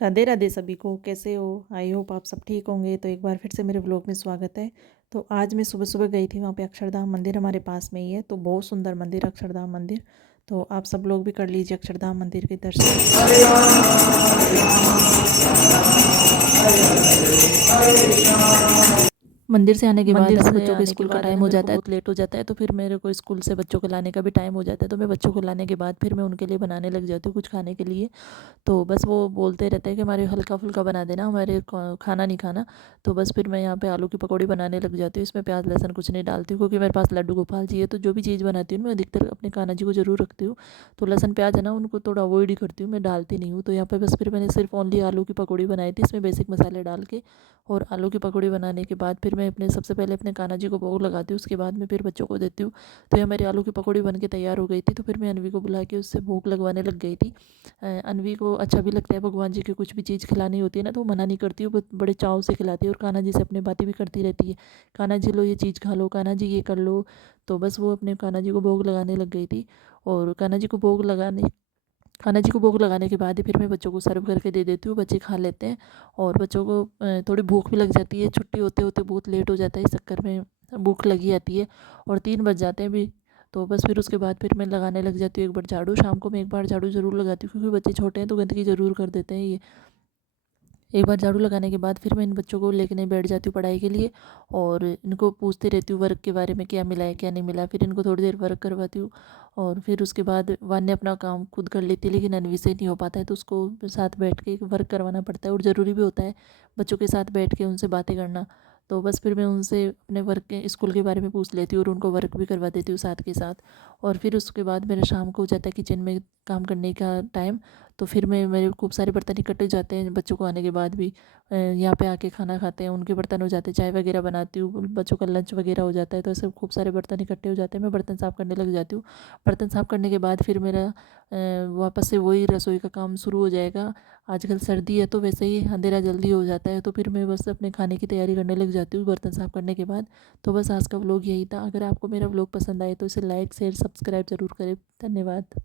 राधे राधे सभी को। कैसे हो? आई होप आप सब ठीक होंगे। तो एक बार फिर से मेरे व्लॉग में स्वागत है। तो आज मैं सुबह सुबह गई थी वहाँ पे। अक्षरधाम मंदिर हमारे पास में ही है, तो बहुत सुंदर मंदिर अक्षरधाम मंदिर। तो आप सब लोग भी कर लीजिए अक्षरधाम मंदिर के दर्शन। मंदिर से आने के बाद अगर बच्चों के स्कूल का टाइम हो जाता है, बहुत लेट हो जाता है, तो फिर मेरे को स्कूल से बच्चों को लाने का भी टाइम हो जाता है। तो मैं बच्चों को लाने के बाद फिर मैं उनके लिए बनाने लग जाती हूँ कुछ खाने के लिए। तो बस वो बोलते रहते हैं कि हमारे हल्का फुल्का बना देना, हमारे खाना नहीं खाना। तो बस फिर मैं यहाँ पे आलू की पकौड़ी बनाने लग जाती हूँ। इसमें प्याज लहसुन कुछ नहीं डालती हूँ, क्योंकि मेरे पास लड्डू गोपाल जी है। तो जो भी चीज़ बनाती हूँ मैं अधिकतर अपने कान्हा जी को ज़रूर रखती हूँ। तो लहसुन प्याज है ना, उनको थोड़ा अवॉइड ही करती हूँ, मैं डालती नहीं हूँ। तो यहाँ पे बस फिर मैंने सिर्फ ओनली आलू की पकौड़ी बनाई थी, इसमें बेसिक मसाले डाल के। और आलू की पकौड़ी बनाने के बाद फिर मैं अपने सबसे पहले अपने कान्हा जी को भोग लगाती हूँ, उसके बाद मैं फिर बच्चों को देती हूँ। तो यह मेरी आलू की पकौड़ी बन के तैयार हो गई थी। तो फिर मैं अनवी को बुला के उससे भोग लगवाने लग गई थी। अनवी को अच्छा भी लगता है, भगवान जी की कुछ भी चीज़ खिलानी होती है ना, तो वो मना नहीं करती, वो बड़े चाव से खिलाती है। और कान्हा जी से अपनी बातें भी करती रहती है, कान्हा जी लो ये चीज़ खा लो, कान्हा जी ये कर लो। तो बस वो अपने कान्हा जी को भोग लगाने लग गई थी। और कान्हा जी को भोग लगाने के बाद ही फिर मैं बच्चों को सर्व करके दे देती हूँ, बच्चे खा लेते हैं। और बच्चों को थोड़ी भूख भी लग जाती है, छुट्टी होते होते बहुत लेट हो जाता है, इस चक्कर में भूख लगी आती है। और 3 बज जाते हैं भी। तो बस फिर उसके बाद फिर मैं लगाने लग जाती हूँ एक बार झाड़ू। शाम को मैं एक बार झाड़ू ज़रूर लगाती हूँ, क्योंकि बच्चे छोटे हैं तो गंदगी ज़रूर कर देते हैं ये। एक बार झाड़ू लगाने के बाद फिर मैं इन बच्चों को लेके बैठ जाती हूँ पढ़ाई के लिए। और इनको पूछती रहती हूँ वर्क के बारे में, क्या मिला है क्या नहीं मिला। फिर इनको थोड़ी देर वर्क करवाती हूँ। और फिर उसके बाद वान्या अपना काम खुद कर लेती है, लेकिन अनवी से नहीं हो पाता है, तो उसको साथ बैठ के वर्क करवाना पड़ता है। और ज़रूरी भी होता है बच्चों के साथ बैठ के उनसे बातें करना। तो बस फिर मैं उनसे अपने वर्क के स्कूल के बारे में पूछ लेती हूँ और उनको वर्क भी करवा देती हूँ साथ के साथ। और फिर उसके बाद मेरा शाम को हो जाता है किचन में काम करने का टाइम। तो फिर मेरे खूब सारे बर्तन इकट्ठे हो जाते हैं बच्चों को आने के बाद भी। यहाँ पे आके खाना खाते हैं, उनके बर्तन हो जाते हैं, चाय वगैरह बनाती हूँ, बच्चों का लंच वगैरह हो जाता है। तो ऐसे खूब सारे बर्तन इकट्ठे हो जाते हैं, मैं बर्तन साफ़ करने लग जाती हूँ। बर्तन साफ़ करने के बाद फिर मेरा वापस से वही रसोई का काम शुरू हो जाएगा। आजकल सर्दी है तो वैसे ही अंधेरा जल्दी हो जाता है, तो फिर मैं बस अपने खाने की तैयारी करने लग जाती हूँ बर्तन साफ़ करने के बाद। तो बस आज का व्लॉग यही था। अगर आपको मेरा व्लॉग पसंद आए तो इसे लाइक शेयर सब्सक्राइब ज़रूर करें। धन्यवाद।